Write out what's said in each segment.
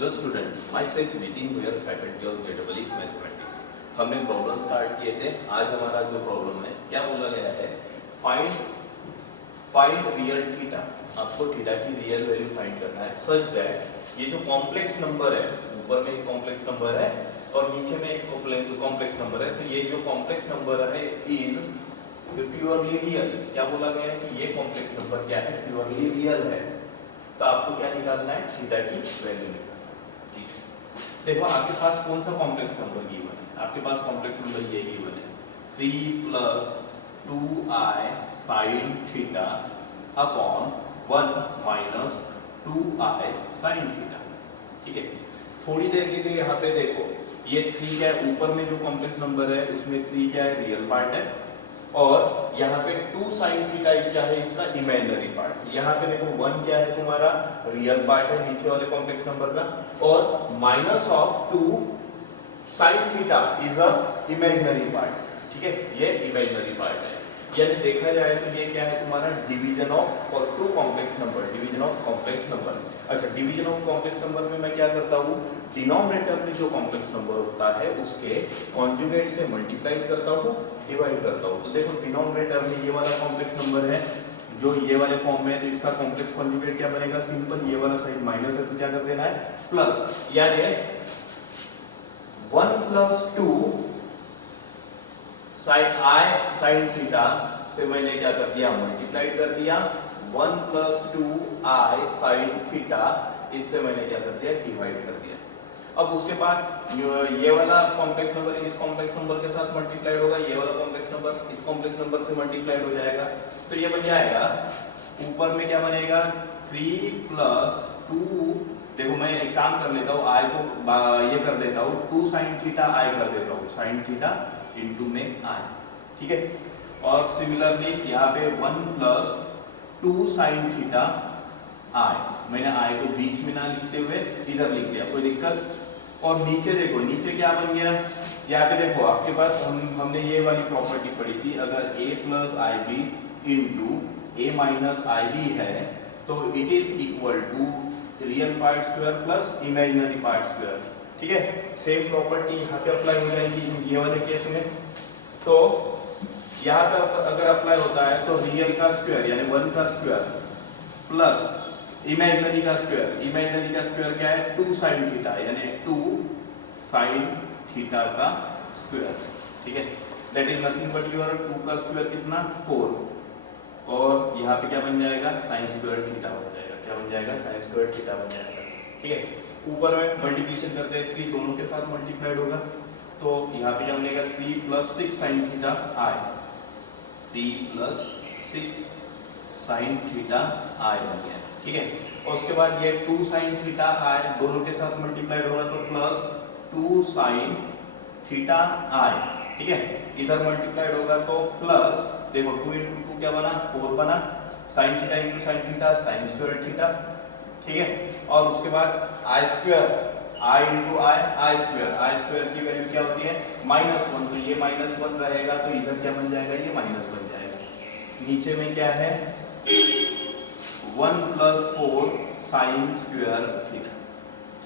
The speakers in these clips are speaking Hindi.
Hello student, my self Nitin here, faculty of JEE mathematics. हमने प्रॉब्लम स्टार्ट किए थे। आज हमारा जो प्रॉब्लम है, क्या बोला गया है, फाइंड रियल थीटा। आपको थीटा की रियल वैल्यू फाइंड करना है सच दैट ये जो कॉम्प्लेक्स नंबर है, ऊपर में एक कॉम्प्लेक्स नंबर है और नीचे में एक कॉम्प्लेक्स नंबर है, तो ये जो कॉम्प्लेक्स नंबर है इज प्योरली रियल। क्या बोला गया है कि ये कॉम्प्लेक्स नंबर क्या है, प्योरली रियल है। तो आपको क्या निकालना है, थीटा की वैल्यू निकालना है। ठीक है, देखो आपके पास कौन सा कॉम्प्लेक्स नंबर गिवन है, आपके पास कॉम्प्लेक्स नंबर ये गिवन है 3 + 2i sin theta upon 1 - 2i sin theta. ठीक है, थोड़ी देर के लिए यहाँ पे देखो, ये 3 क्या है, ऊपर में जो कॉम्प्लेक्स नंबर है उसमें 3 क्या है, रियल पार्ट है, और यहाँ पे 2 sin थीटा क्या है, इसका इमेजिनरी पार्ट। यहाँ पे देखो 1 क्या है तुम्हारा रियल पार्ट है नीचे वाले कॉम्प्लेक्स नंबर का, और -2 sin theta is a imaginary part. ठीक है, ये इमेजिनरी पार्ट है, यानी देखा जाए तो ये क्या है तुम्हारा division of two complex number, division of complex number. अच्छा, डिवीजन ऑफ कॉम्प्लेक्स नंबर में मैं क्या करता हूँ, डिनोमिनेटर में जो कॉम्प्लेक्स नंबर होता है उसके कॉन्जुगेट से मल्टीप्लाई करता हूँ, डिवाइड करता हूँ। तो देखो डिनोमिनेटर में ये वाला कॉम्प्लेक्स नंबर है जो ये वाले फॉर्म में है, तो इसका कॉम्प्लेक्स कॉन्जुगेट क्या बनेगा, सिंपल, ये वाला साइड माइनस है तो क्या कर देना है प्लस, यानी 1 + 2 sin थीटा से मैंने क्या कर दिया, मल्टीप्लाई कर दिया। 1 + 2i sin थीटा, इससे मैंने क्या कर दिया, डिवाइड कर दिया। अब उसके बाद ये वाला कॉम्प्लेक्स नंबर इस कॉम्प्लेक्स नंबर के साथ मल्टीप्लाइड होगा, ये वाला कॉम्प्लेक्स नंबर इस कॉम्प्लेक्स नंबर से मल्टीप्लाइड हो जाएगा, तो ये बन जाएगा ऊपर में क्या बनेगा 3 + 2। देखो मैं एक काम कर लेता हूँ, i को ये कर देता हूँ 2 sin थीटा i कर देता हूँ, sin थीटा इनटू में i। ठीक है, और सिमिलरली यहाँ पे 1 + 2 sin थीटा i, मैंने i को बीच में ना लिखते हुए इधर लिख दिया, कोई दिक्कत। और नीचे देखो, नीचे क्या बन गया, यहाँ पे देखो आपके पास हमने ये वाली प्रॉपर्टी पढ़ी थी, अगर a + ib into a - ib है तो it is equal to real part square plus imaginary part square. ठीक है, सेम प्रॉपर्टी यहाँ पे अप्लाई हो जाएगी ये वाले केस में। तो यहाँ पे अगर अप्लाई होता है तो रियल का स्क्वायर यानी 1 का स्क्वायर प्लस इमेजिनरी का स्क्वायर, इमेजिनरी का स्क्वायर क्या है 2 sin थीटा, यानी 2 sin थीटा का स्क्वायर। ठीक है, that is nothing but your 2 का स्क्वायर कितना 4, और यहाँ पे क्या बन जाएगा sin स्क्वायर थीटा बन जाएगा, क्या बन जाएगा sin स्क्वायर थीटा बन जाएगा। ठीक है, ऊपर में मल्टीप्लिकेशन करते हैं 3 दोनों के साथ मल्टीप्लाइड होगा, तो यहाँ पे क्या बनेगा 3 + 6 sin theta i, 3 + 6 sin theta i बन गया। ठीक है, और उसके बाद ये 2 sin थीटा i दोनों के साथ मल्टीप्लाइड होगा तो प्लस 2 sin थीटा i। ठीक है, इधर मल्टीप्लाइड होगा तो प्लस, देखो 2 × 2 क्या बना 4 बना, sin theta × sin theta sin square theta. ठीक है, और उसके बाद i square, i × i square की वैल्यू क्या होती है -1, तो ये -1 रहेगा तो इधर क्या बन जाएगा, ये माइनस बन जाएगा। नीचे में क्या है 1 + 4 sin स्क्वायर थीटा।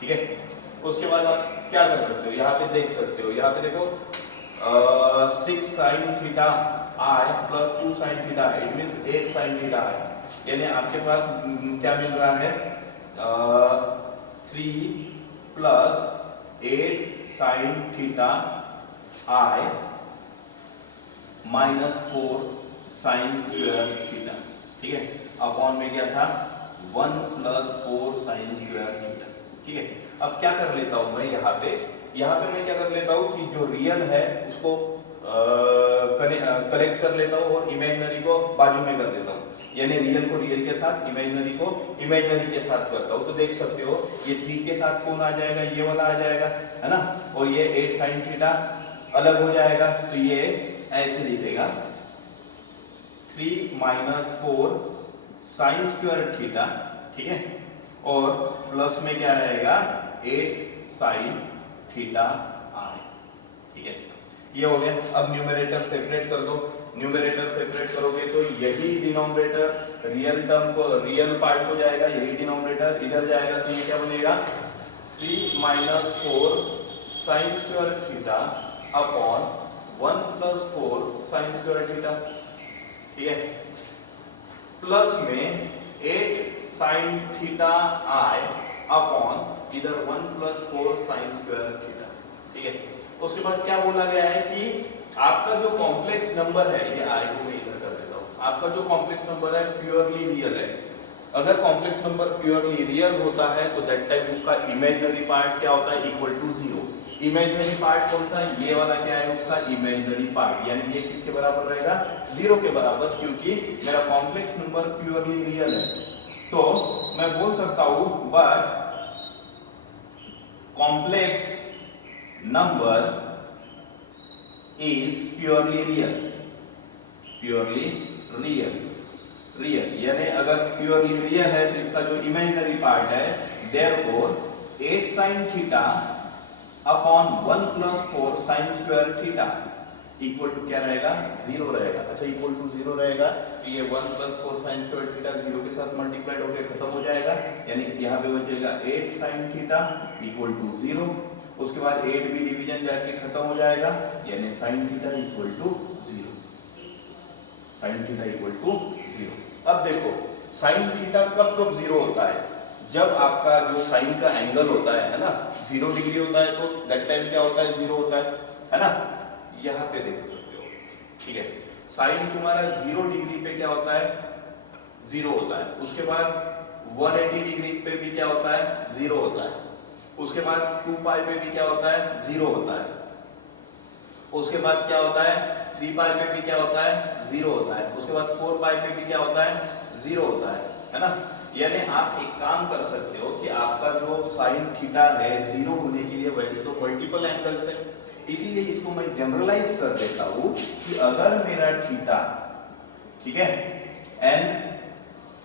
ठीक है, उसके बाद आप क्या कर सकते हो, यहाँ पे देख सकते हो, यहाँ पे देखो 6 sin theta i + 2 sin theta i, it means 8 sin theta i, यानी आपके पास क्या मिल रहा है 3 + 8 sin theta i -4 sin square theta. ठीक है, अपॉन में क्या था 1 + 4 sin स्क्वायर थीटा। ठीक है, अब क्या कर लेता हूं मैं यहाँ पे मैं क्या कर लेता हूँ कि जो रियल है उसको कलेक्ट कर लेता हूँ और इमेजिनरी को बाजू में कर देता हूँ, यानी रियल को रियल के साथ, इमेजिनरी को इमेजिनरी के साथ करता हूँ। तो देख सकते हो ये 3 के साथ कौन आ जाएगा, ये वाला आ जाएगा, है ना, और ये 8 sin थीटा अलग हो जाएगा, तो ये ऐसे दिखेगा 3 - 4 sin स्क्वायर थीटा। ठीक है, और प्लस में क्या रहेगा 8 sin थीटा i। ठीक है, ये हो गया। अब न्यूमरेटर सेपरेट कर दो, न्यूमरेटर सेपरेट करोगे तो यही डिनोमिनेटर रियल टर्म को, रियल पार्ट को जाएगा, यही डिनोमिनेटर इधर जाएगा, तो ये क्या बनेगा 3 minus 4 sine square theta upon 1 plus 4 sine square theta, ठीक है, प्लस में 8 साइन थीटा आई अपॉन इधर 1 प्लस 4 साइन स्क्वायर थीटा, ठीक है। उसके बाद क्या बोला गया है कि आपका जो कॉम्प्लेक्स नंबर है, ये आई को मैं इधर कर देता हूं, आपका जो कॉम्प्लेक्स नंबर है प्योरली रियल है। अगर कॉम्प्लेक्स नंबर प्योरली रियल होता है तो दैट टाइम उसका इमेजिनरी पार्ट क्या होता है, इक्वल टू 0। इमेजिनरी पार्ट कौन सा है, ये वाला क्या है, उसका इमेजिनरी पार्ट, यानी ये किसके बराबर रहेगा, 0 के बराबर, क्योंकि मेरा कॉम्प्लेक्स नंबर प्योरली रियल है। तो मैं बोल सकता हूं but complex number is purely real, purely real, real यानी अगर प्योरली रियल है तो इसका जो इमेजिनरी पार्ट है, therefore 8 sin theta upon 1 plus 4 sin square theta equal to क्या रहेगा, 0 रहेगा। अच्छा, इक्वल टू 0 रहेगा तो ये 1 प्लस 4 sin स्क्वायर थीटा 0 के साथ मल्टीप्लाइड होकर खत्म हो जाएगा, यानी यहाँ पे बचेगा 8 sin थीटा इक्वल टू 0। उसके बाद 8 भी डिवीजन जाके खत्म हो जाएगा, यानी sin theta equal to 0, sin theta equal to 0। अब देखो sin थीटा कब कब 0 होता है, जब आपका जो साइन का एंगल होता है ना 0 डिग्री होता है, तो दैट टाइम क्या होता है, 0 होता है ना। यहाँ पे देख सकते हो, ठीक है, साइन तुम्हारा 0 डिग्री पे क्या होता है, 0 होता है। उसके बाद 180 डिग्री पे भी क्या होता है, 0 होता है। उसके बाद 2 पाई पे भी क्या होता है, 0 होता है। उसके बाद क्या होता है, 3 पाई पे भी क्या होता है, 0 होता है। उसके बाद 4 पाई पे भी क्या होता है, 0 होता है ना। यानी आप एक काम कर सकते हो कि आपका जो साइन थीटा है 0 होने के लिए वैसे तो मल्टीपल एंगल्स है, इसीलिए इसको मैं जनरलाइज कर देता हूं कि अगर मेरा थीटा, ठीक है, n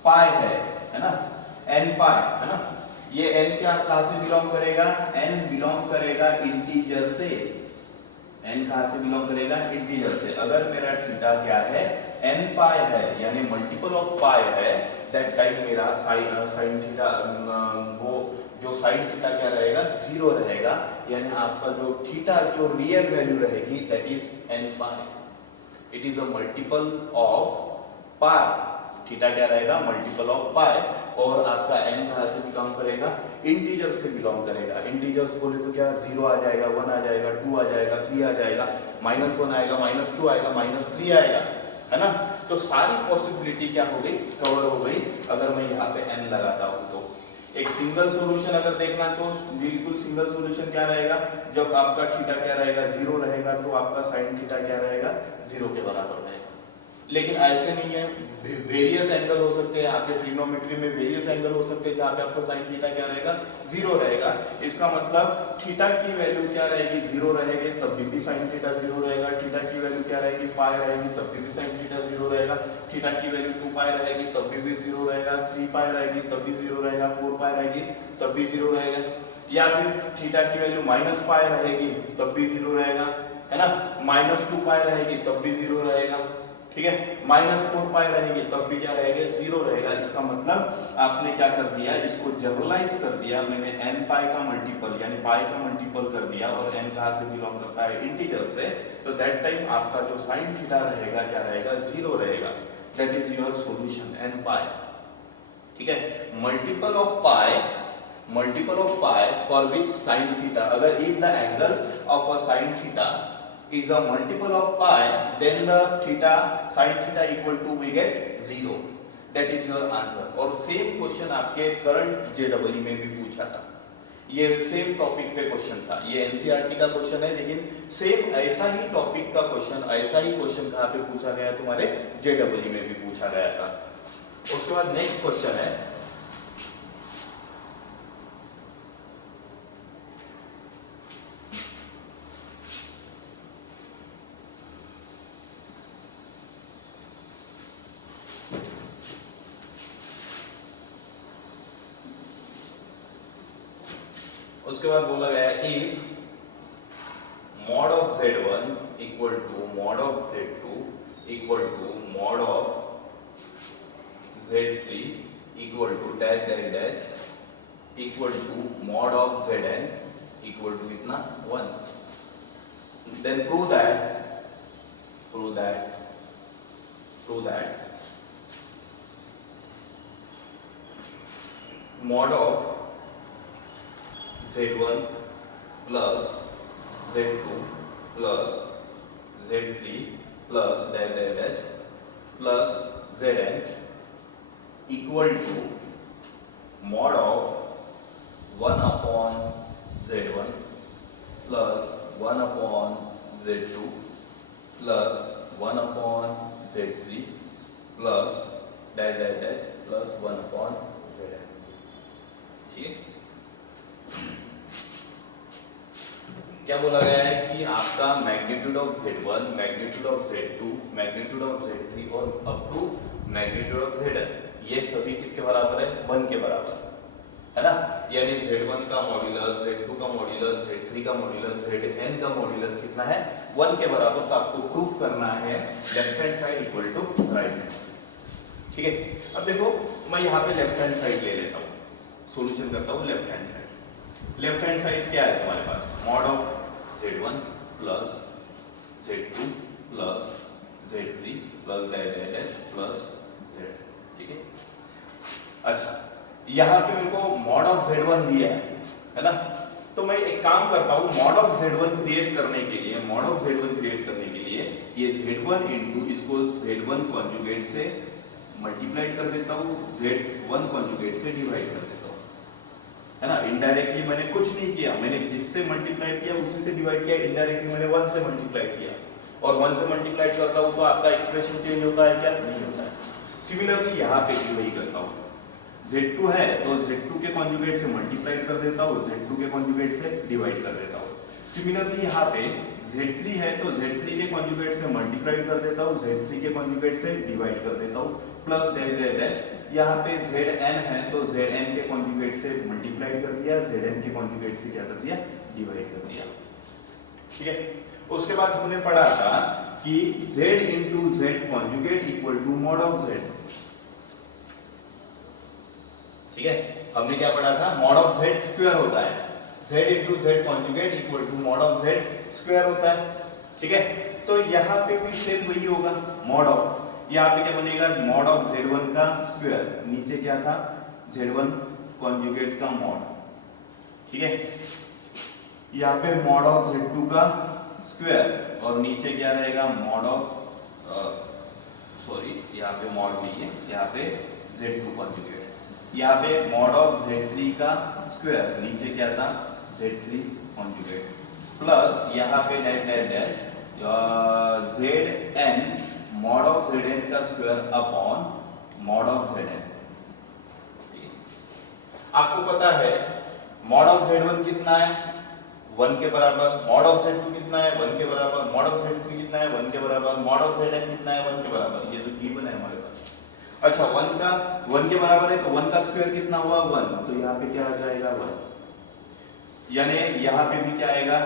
पाई है ना, n पाई है ना, ये n क्या कहां से बिलोंग करेगा, n बिलोंग करेगा इंटीजर से, n कहां से बिलोंग करेगा, इंटीजर से। अगर मेरा थीटा क्या है, n पाई है, यानी मल्टीपल ऑफ पाई है, दैट टाइम मेरा साइन थीटा वो जो साइन थीटा क्या रहेगा, 0 रहेगा, यानी आपका जो थीटा जो रियल वैल्यू रहेगी that is n pi, it is a multiple of pi. Theta क्या रहेगा, मल्टीपल ऑफ पाई, और आपका n कहां से बिलोंग करेगा, इंटीजर से बिलोंग करेगा। इंटीजर्स बोले तो क्या, 0 आ जाएगा, 1 आ जाएगा, 2 आ जाएगा, 3 आ जाएगा, -1 आएगा, -2 आएगा, -3 आएगा, है ना। तो सारी पॉसिबिलिटी क्या हो गई, कवर हो गई अगर मैं यहाँ पे n लगाता हूँ तो। एक सिंगल सॉल्यूशन अगर देखना तो बिल्कुल सिंगल सॉल्यूशन क्या रहेगा, जब आपका थीटा क्या रहेगा, 0 रहेगा, तो आपका साइन थीटा क्या रहेगा, 0 के बराबर रहेगा। लेकिन ऐसे नहीं है, वेरियस एंगल हो सकते हैं, आपके ट्रिग्नोमेट्री में वेरियस एंगल हो सकते हैं जहाँ पे आपका साइन थीटा क्या रहेगा, 0 रहेगा। इसका मतलब थीटा की वैल्यू क्या रहेगी, 0 रहेगी, तब भी साइन थीटा 0 रहेगा। थीटा की वैल्यू क्या रहेगी, पाई रहेगी, तब भी साइन थीटा 0 रहेगा। थीटा की वैल्यू 2 पाई रहेगी, तब भी 0 रहेगा। 3 पाई रहेगी, तब भी 0 रहेगा। 4 पाई रहेगी, तब भी 0 रहेगा। या फिर थीटा की वैल्यू माइनस पाई रहेगी, तब भी 0 रहेगा, है ना। -2 पाई रहेगी, तब भी 0 रहेगा, ठीक है। -4 पाई रहेगी, तब भी क्या रहेगा, 0 रहेगा। इसका मतलब आपने क्या कर दिया, इसको जनरलाइज कर दिया मैंने, n पाई का मल्टीपल यानी पाई का मल्टीपल कर दिया, और n कहां से बिलोंग करता है, इंटीजर से, तो दैट टाइम आपका जो साइन थीटा रहेगा क्या रहेगा, 0 रहेगा। That is your solution, n pi, ठीक है। Multiple of pi for which sine theta, अगर if the angle of a sine theta is a multiple of pi, then the theta sin theta equal to we get 0. That is your answer. और सेम क्वेश्चन आपके करंट जेडब्ल्यू में भी पूछा था, ये सेम टॉपिक पे क्वेश्चन था, ये एनसीईआरटी का क्वेश्चन है, लेकिन सेम ऐसा ही टॉपिक का क्वेश्चन, ऐसा ही क्वेश्चन कहाँ पे पूछा गया, तुम्हारे जेडब्ल्यू में भी पूछा गया था। उसके बाद नेक्स्ट क्वेश्चन है, उसके बाद बोला गया if mod of z1 equal to mod of z2 equal to mod of z3 equal to dash dash dash equal to mod of Zn equal to कितना 1. Then prove that mod of Z1 plus Z2 plus Z3 plus dash dash dash plus Zn equal to mod of 1 upon Z1 plus 1 upon Z2 plus 1 upon Z3 plus dash dash dash plus 1 upon Zn. ठीक है, क्या बोला गया है कि आपका magnitude of Z1, magnitude of Z2, magnitude of Z3 और up to magnitude of Zn ये सभी किसके बराबर है? 1 के बराबर है ना. यानी Z1 का मॉड्यूलस, Z2 का मॉड्यूलस, Z3 का मॉड्यूलस, Zn का मॉड्यूलस कितना है? 1 के बराबर. तो आपको प्रूफ करना है left hand side equal to right hand. ठीक है, अब देखो मैं यहाँ पे लेफ्ट हैंड साइड ले लेता हूँ, सॉल्यूशन करता हूँ left hand side. Left hand side क्या है तुम्हारे पास? Mod of Z1 plus Z2 plus Z3 plus dash dash dash plus Z. ठीक है, अच्छा यहाँ पे मेरे को मॉड ऑफ Z1 दिया है ना. तो मैं एक काम करता हूँ, मॉड ऑफ Z1 क्रिएट करने के लिए, मॉड ऑफ Z1 क्रिएट करने के लिए ये Z1 इनटू इसको Z1 कॉन्जुगेट से मल्टीप्लाई कर देता हूँ, Z1 कॉन्जुगेट से डिवाइड कर देता हूँ, है ना. इनडायरेक्टली मैंने कुछ नहीं किया, मैंने जिससे मल्टीप्लाई किया उसी से डिवाइड किया. इनडायरेक्टली मैंने 1 से मल्टीप्लाई किया और 1 से मल्टीप्लाई करता हूँ तो आपका एक्सप्रेशन चेंज होता है क्या? नहीं होता है. सिमिलरली यहाँ पे भी वही करता हूँ. Z2 है तो Z2 के कॉन्जुगेट से मल्टीप्लाई कर देता हूँ, Z2 के कॉन्जुगेट से डिवाइड कर देता हूँ. सिमिलरली यहाँ पे Z3 है तो Z3 के कॉन्जुगेट से मल्टीप्लाई कर देता हूँ, Z3 के कॉन्जुगेट से डिवाइड कर देता हूँ प्लस डैश डैश डैश. यहाँ पे Zn है तो Zn के कॉन्जुगेट से मल्टीप्लाई कर दिया, Zn के कॉन्जुगेट से क्या कर दिया? डिवाइड कर दिया. ठीक है, उसके बाद हमने पढ़ा था कि Z into Z conjugate equal to mod of Z. ठीक है, हमने क्या पढ़ा था? मॉड ऑफ Z स्क्वायर होता है, Z into Z conjugate equal to mod of Z square होता है. ठीक है, तो यहाँ पे भी सेम वही होगा. मॉड ऑफ, यहाँ पे क्या बनेगा? मॉड ऑफ Z1 का स्क्वायर, नीचे क्या था? Z1 कॉन्जुगेट का मॉड. ठीक है, यहाँ पे मॉड ऑफ Z2 का स्क्वायर और नीचे क्या रहेगा? मॉड ऑफ सॉरी यहाँ पे मॉड नहीं है, यहाँ पे Z2 कॉन्जुगेट. यहाँ पे मॉड ऑफ Z3 का स्क्वायर, नीचे क्या था? Z3 कॉन्जुगेट प्लस यहाँ पे dash dash dash Zn mod of Zn का square upon mod of Zn. आपको पता है मॉड ऑफ Z1 कितना है? 1 के बराबर. मॉड ऑफ Z2 कितना है? 1 के बराबर. मॉड ऑफ Z3 कितना है? 1 के बराबर. मॉड ऑफ Zn कितना है? 1 के बराबर. ये तो गिवन है हमारे पास. अच्छा 1 के बराबर है तो 1 का स्क्वायर कितना हुआ? 1. तो यहाँ पे क्या आ जाएगा? 1. यानी यहाँ पे भी क्या आएगा?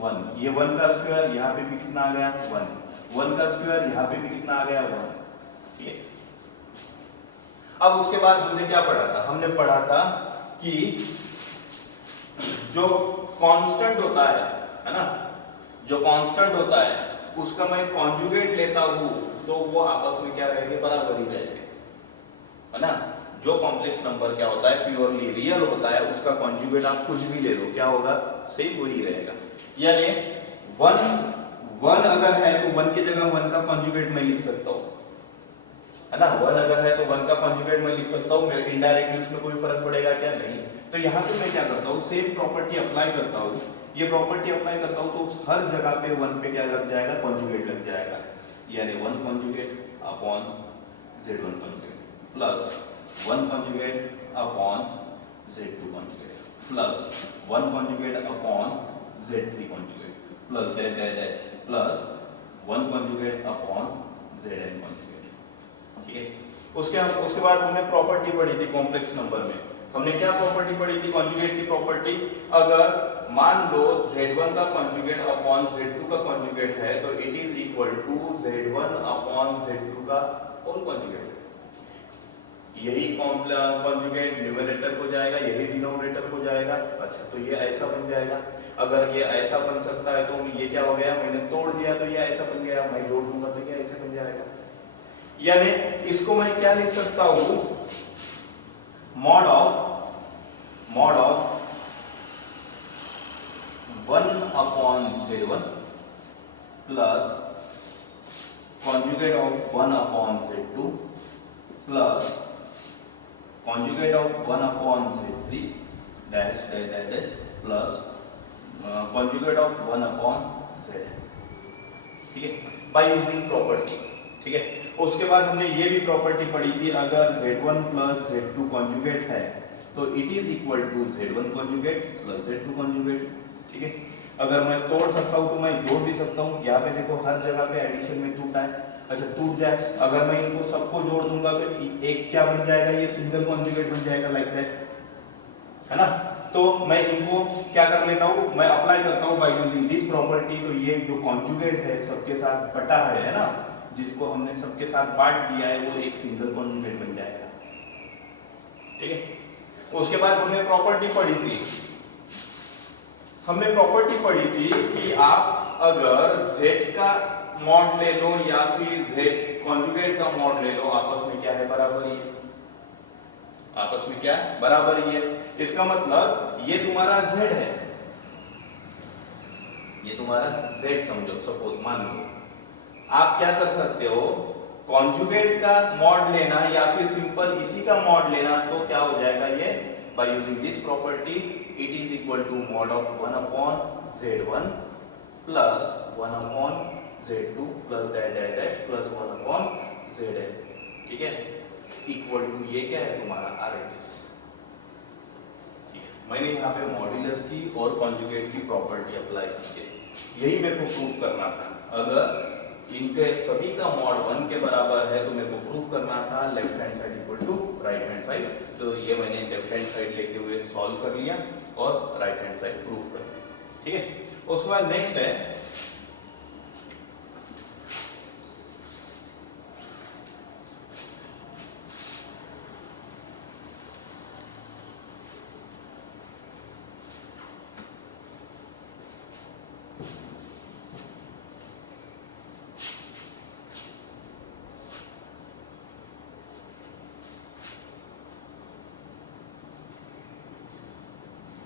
1. ये 1 का स्क्वायर यहाँ पे भी कितना आ गया? 1. 1 का स्क्वायर यहाँ पे भी कितना आ गया? 1. ठीक है, अब उसके बाद हमने क्या पढ़ा था? हमने पढ़ा था कि जो कांस्टेंट होता है ना, जो कांस्टेंट होता है उसका मैं कॉन्जुगेट लेता हूं तो वो आपस में क्या रहेंगे? बराबर ही रहेंगे, है ना. जो कॉम्प्लेक्स नंबर क्या होता है? प्योरली रियल होता है, उसका कॉन्जुगेट आप कुछ भी ले लो, क्या होगा? सेम वही रहेगा. यानी 1 अगर है तो 1 की जगह 1 का कॉन्जुगेट मैं लिख सकता हूं, है ना. 1 अगर है तो 1 का कॉन्जुगेट मैं लिख सकता हूं. मेरे इनडायरेक्टली उसमें कोई फर्क पड़ेगा क्या? नहीं. तो यहाँ पे मैं क्या करता हूँ? सेम प्रॉपर्टी अप्लाई करता हूँ. ये प्रॉपर्टी अप्लाई करता हूँ तो हर जगह पे 1 पे क्या लग जाएगा? कॉन्जुगेट लग जाएगा. यानी 1 conjugate upon Z1 conjugate plus 1 conjugate upon Z2 conjugate plus 1 conjugate upon Z3 conjugate plus dash dash dash plus 1 conjugate upon Zn conjugate. ठीक है, उसके बाद हमने प्रॉपर्टी पढ़ी थी कॉम्प्लेक्स नंबर में. हमने क्या प्रॉपर्टी पढ़ी थी? कॉन्जुगेट की प्रॉपर्टी. अगर मान लो Z1 का कॉन्जुगेट अपॉन Z2 का कॉन्जुगेट है तो it is equal to Z1 upon Z2 का होल कॉन्जुगेट. यही कॉन्जुगेट न्यूमरेटर को जाएगा, यही डिनोमिनेटर को जाएगा। अच्छा तो ये ऐसा बन जाएगा। अगर ये ऐसा बन सकता है तो ये क्या हो गया, मैंने तोड़ दिया तो ये ऐसा बन गया, मैं जोड़ दूंगा तो ये ऐसे बन जाएगा। यानी इसको मैं क्या लिख सकता हूं, mod of 1/z1 plus conjugate of 1/z2 plus conjugate of 1/z3 dash dash dash dash plus conjugate of 1/z, ठीक है, बाय यूजिंग प्रॉपर्टी। ठीक है, उसके बाद हमने ये भी प्रॉपर्टी पढ़ी थी, अगर z1 प्लस z2 कॉन्जुगेट है तो it is equal to z1 conjugate plus z2 conjugate. ठीक है, अगर मैं तोड़ सकता हूं तो मैं जोड़ भी सकता हूं। यहाँ पे देखो हर जगह पे एडिशन में टूटा है, अच्छा टूट जाए, अगर मैं इनको सबको जोड़ दूंगा तो एक क्या बन जाएगा, ये सिंगल कॉन्जुगेट बन जाएगा लाइक दैट, है ना। तो मैं इनको क्या कर लेता हूं, मैं अप्लाई करता हूं बाय यूजिंग दिस प्रॉपर्टी। तो ये जो कॉन्जुगेट है सबके साथ बटा है ना, जिसको हमने सबके साथ बांट दिया है, वो एक सिंगल कॉन्जुगेट बन जाएगा। ठीक है, उसके बाद हमने प्रॉपर्टी पढ़ी थी, कि आप अगर z का मॉड ले लो या फिर z कॉन्जुगेट का मॉड ले लो, आपस में क्या है, बराबर ही है। आपस में क्या है, बराबर ही है। इसका मतलब ये तुम्हारा z है, ये तुम्हारा z समझो, सपोज मान लो। आप क्या कर सकते हो, कॉन्जुगेट का मॉड लेना या फिर सिंपल इसी का मॉड लेना, तो क्या हो जाएगा ये, by using this property it is equal to mod of 1/z1 plus 1/z2 plus dash dash dash plus 1/zn। ठीक है, इक्वल टू ये क्या है तुम्हारा RHS। ठीक है, मैंने यहाँ पे मॉड्यूलस की और कॉन्जुगेट की प्रॉपर्टी अप्लाई की है, यही मेरे को प्रूफ करना था। अगर इनके सभी का मॉड 1 के बराबर है तो मेरे को प्रूफ करना था left hand side equal to right hand side. तो ये मैंने लेफ्ट हैंड साइड लेके हुए सॉल्व कर लिया और राइट हैंड साइड प्रूफ कर लिया। ठीक है, उसके बाद नेक्स्ट है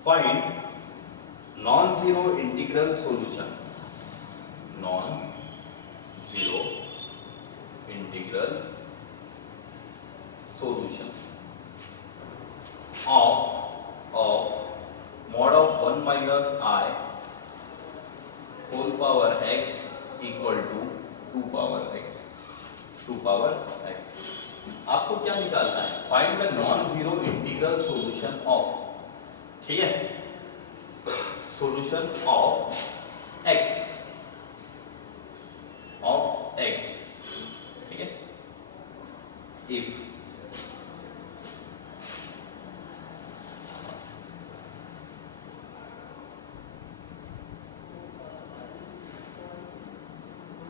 find non-zero integral solution, non-zero integral solution of mod of 1 minus I whole power x equal to 2 power x, 2 power x। आपको क्या निकालना है, find the non zero integral solution of, ठीक है, सॉल्यूशन ऑफ x, ठीक है, इफ